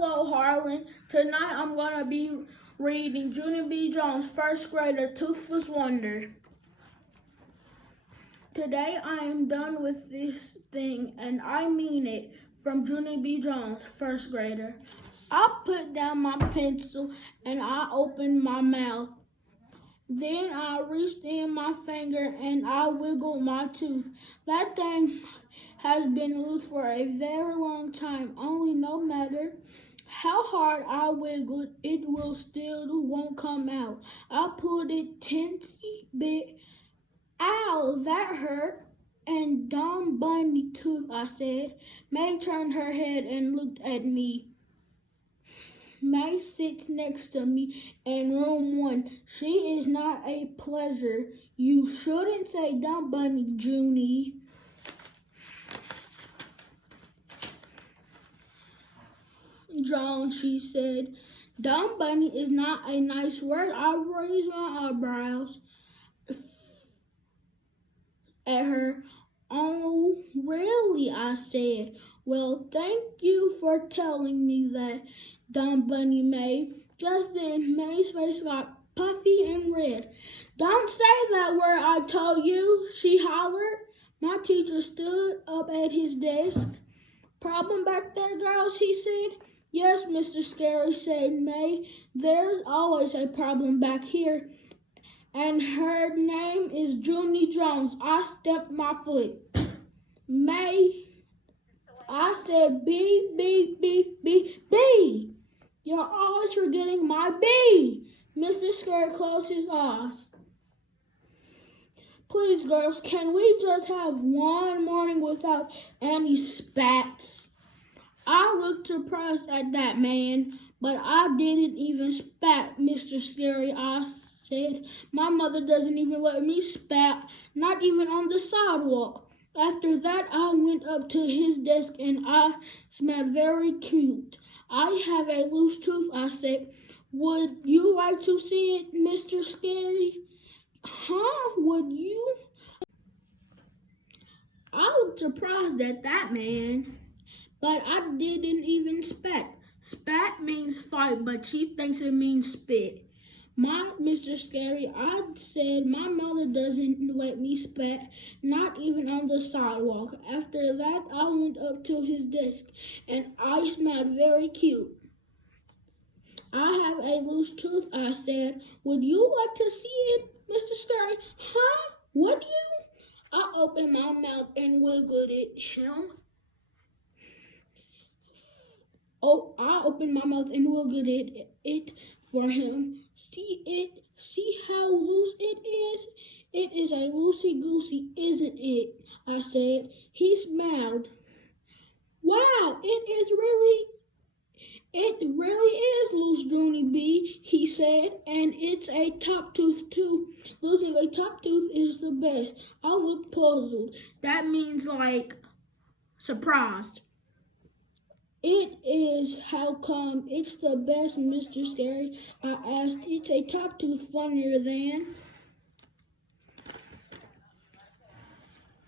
Hello, Harlan. Tonight I'm going to be reading Junie B. Jones' first grader, Toothless Wonder. Today I am done with this thing, and I mean it, from Junie B. Jones, first grader. I put down my pencil and I opened my mouth. Then I reached in my finger and I wiggled my tooth. That thing has been loose for a very long time, only no matter how hard I wiggled, it will still won't come out. I pulled it teensy bit. Ow, that hurt. And dumb bunny tooth, I said. May turned her head and looked at me. May sits next to me in room 1. She is not a pleasure. You shouldn't say dumb bunny, Junie. John, she said. Dumb bunny is not a nice word. I raised my eyebrows at her. Oh, really? I said. Well, thank you for telling me that, dumb bunny May. Just then, May's face got puffy and red. Don't say that word, I told you, she hollered. My teacher stood up at his desk. Problem back there, girls, he said. Yes, Mr. Scary, said May. There's always a problem back here. And her name is Junie Jones. I stepped my foot. May, I said B, B, B, B, B. You're always forgetting my B. Mr. Scary closed his eyes. Please, girls, can we just have one morning without any spats? I looked surprised at that man, but I didn't even spat, Mr. Scary, I said. My mother doesn't even let me spat, not even on the sidewalk. After that, I went up to his desk and I smelled very cute. I have a loose tooth, I said. Would you like to see it, Mr. Scary? Huh? Would you? I looked surprised at that man, but I didn't even spat. Spat means fight, but she thinks it means spit. Mr. Scary, I said my mother doesn't let me spat, not even on the sidewalk. After that, I went up to his desk, and I smelled very cute. I have a loose tooth, I said. Would you like to see it, Mr. Scary? Huh? Would you? I opened my mouth and wiggled it. I opened my mouth and wiggled it for him. See how loose it is? It is a loosey-goosey, isn't it? I said. He smiled. Wow, it really is loose, Junie B, he said, and it's a top tooth too. Losing a top tooth is the best. I looked puzzled. That means like surprised. It is. How come? It's the best, Mr. Scary, I asked. It's a top tooth funnier than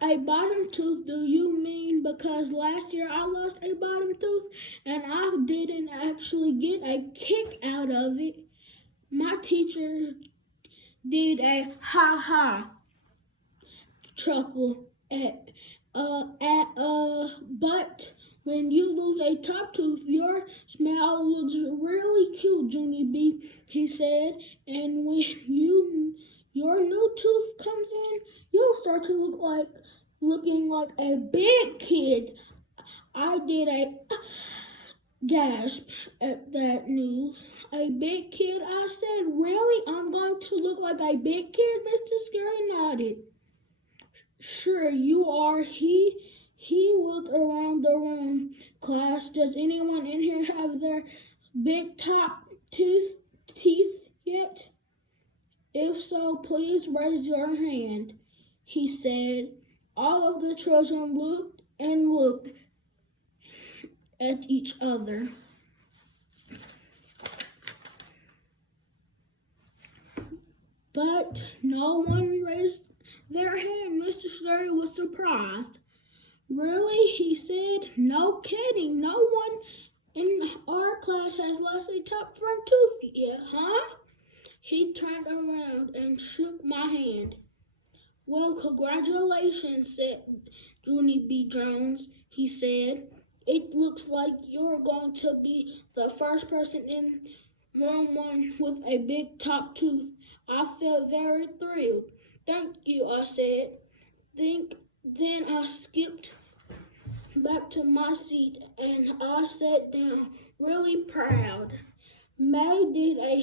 a bottom tooth, do you mean? Because last year I lost a bottom tooth and I didn't actually get a kick out of it. My teacher did a ha-ha chuckle but when you lose a top tooth, your smile looks really cute, Junie B, he said. And when your new tooth comes in, you'll start to looking like a big kid. I did a gasp at that news. A big kid, I said. Really? I'm going to look like a big kid? Mr. Scary nodded. Sure you are. He looked around the room. Class, does anyone in here have their big top teeth yet? If so, please raise your hand, he said. All of the children looked and looked at each other. But no one raised their hand. Mr. Scary was surprised. Really? He said. No kidding. No one in our class has lost a top front tooth yet, huh? He turned around and shook my hand. Well, congratulations, said Junie B. Jones. He said, it looks like you're going to be the first person in room 1 with a big top tooth. I felt very thrilled. Thank you, I said. Then I skipped back to my seat and I sat down, really proud. May did a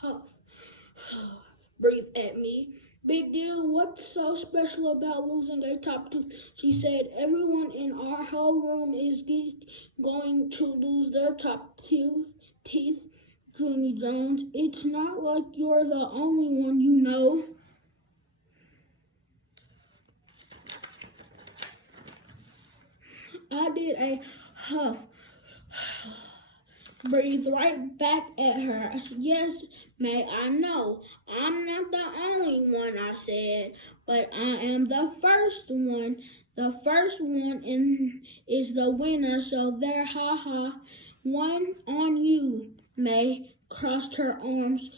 huff, breathed at me. Big deal, what's so special about losing a top tooth? She said, everyone in our whole room is going to lose their top teeth, Junie Jones. It's not like you're the only one, you know. I did a huff, breathed right back at her. I said, yes, May, I know. I'm not the only one, I said, but I am the first one. The first one is the winner, so there, ha ha. One on you, May crossed her arms.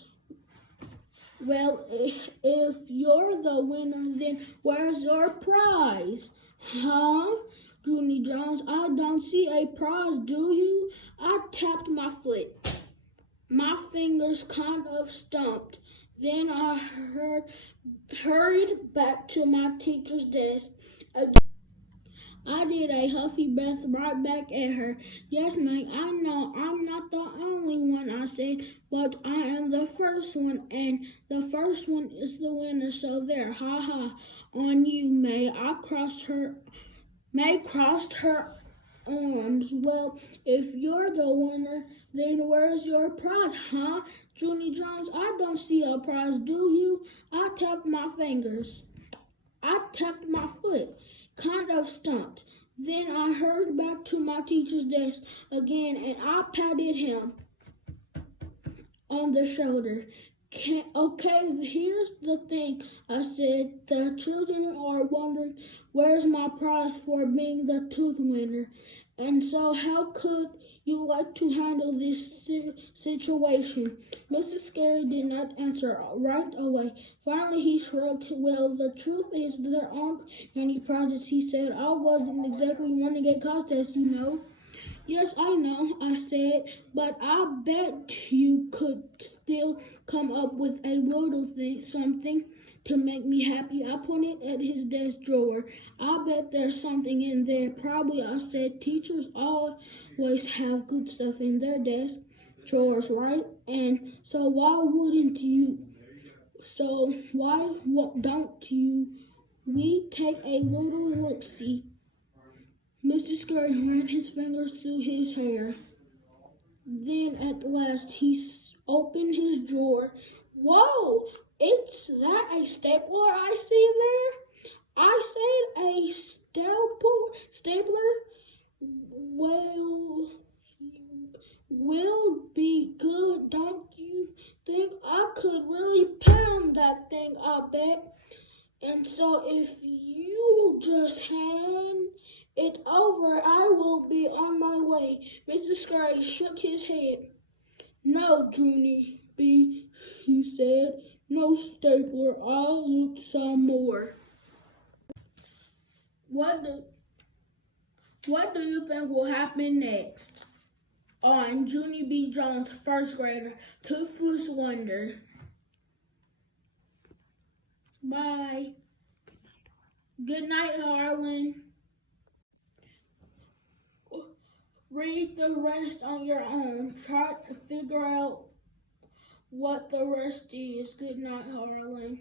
Well, if you're the winner, then where's your prize? Huh? Junie Jones, I don't see a prize, do you? I tapped my foot. My fingers kind of stumped. Then I hurried back to my teacher's desk. I did a huffy breath right back at her. Yes, ma'am, I know I'm not the only one, I said, but I am the first one, and the first one is the winner, so there, ha ha, on you, May. May crossed her arms. Well, if you're the winner, then where's your prize, huh? Junie Jones, I don't see a prize, do you? I tapped my fingers. I tapped my foot, kind of stumped. Then I hurried back to my teacher's desk again, and I patted him on the shoulder. Okay, here's the thing, I said. The children are wondering where's my prize for being the tooth winner. And so how could you like to handle this situation? Mr. Scary did not answer right away. Finally, he shrugged. Well, the truth is there aren't any prizes, he said. I wasn't exactly winning a contest, you know. Yes, I know, I said, but I bet you could still come up with a little something to make me happy. I pointed at his desk drawer. I bet there's something in there. Probably, I said. Teachers always have good stuff in their desk drawers, right? And so why don't we take a little look-see? Mr. Scurry ran his fingers through his hair. Then at last he opened his drawer. Whoa! Is that a stapler I see there? I said a stapler? Well, will be good, don't you think? I could really pound that thing, I bet. And so if you just hand it over, I will be on my way. Mr. Scurry shook his head. No, Junie B., he said. No stapler. I'll look some more. What do you think will happen next? On Junie B. Jones, first grader, Toothless Wonder. Bye. Good night, Harlan. Read the rest on your own. Try to figure out what the rest is. Good night, Harlan.